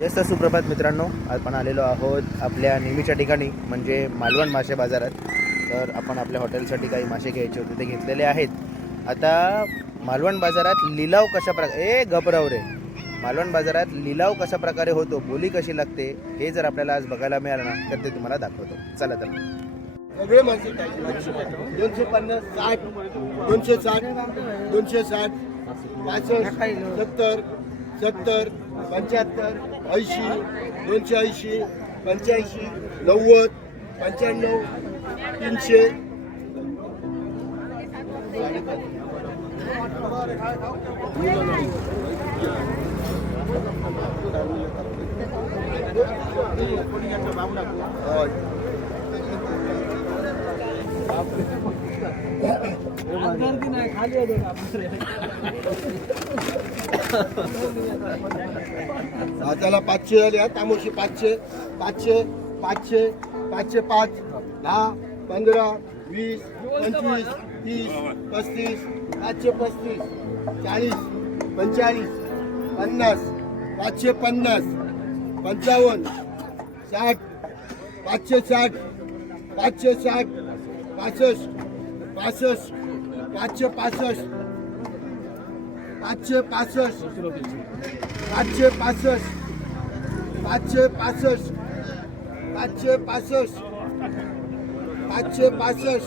Just सुप्रभात मित्रांनो, आपण आलेलो आहोत आपल्या नेहमीच्या ठिकाणी म्हणजे मालवण मासे बाजारात. तर आपण आपल्या हॉटेलसाठी काही मासे घ्यायचे होते ते घेतलेले आहेत. आता मालवण बाजारात लिलाव कशा प्रकारे मालवण बाजारात लिलाव कशा प्रकारे होतो, बोली कशी लागते, हे जर आपल्याला आज बघायला मिळालं ना तर ते तुम्हाला दाखवतो. चला तर. 250, 60, 260, 260, 65, 70, 70, 75, 80, 280, 85, 90, 95, 300. त्याला 500 झाले. तामोशी 500, 500, 500, 505, 10, 15, 20, 25, 30, 35, 535, 40, 45, 50, 550, 55, 60, 560, 560, 65, 65, 565, 565, 565, 565, 565, 565,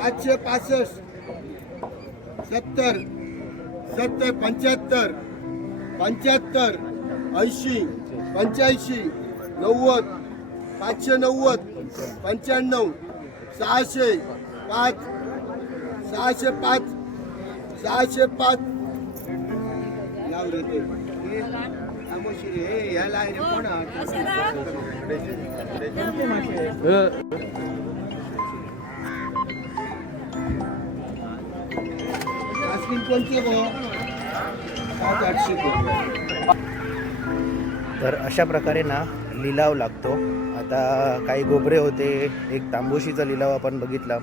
565, 70, 70, 75, 75, 80, 85, 90, 590, 95, 600, 5, 605, 605. तर अशा प्रकारे ना लिलाव लागतो. आता काही गोबरे होते, एक तांबोशीचा लिलाव आपण बघितला.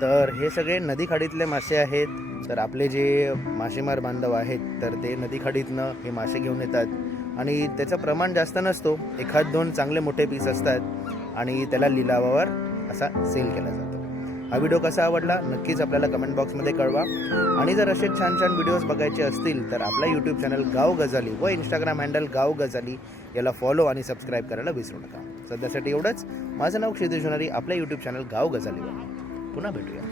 तर हे सगळे नदीखाडीतले मासे आहेत. तर आपले जे मासेमार बांधव आहेत तर ते नदीखाडीतनं हे मासे घेऊन येतात आणि त्याचं प्रमाण जास्त नसतो. एखाद दोन चांगले मोठे पीस असतात आणि त्याला लिलावावर असा सेल केला जातो. हा व्हिडिओ कसा आवडला नक्कीच आपल्याला कमेंट बॉक्समध्ये कळवा. आणि जर असे छान छान व्हिडिओज बघायचे असतील तर आपला यूट्यूब चॅनल गाव गजाली व इंस्टाग्राम हँडल गाव गजाली याला फॉलो आणि सबस्क्राईब करायला विसरू नका. सध्यासाठी एवढंच. माझं नाव क्षितिज होणारी, आपल्या यूट्यूब चॅनल गाव गजालीवर. पुन्हा भेटूया.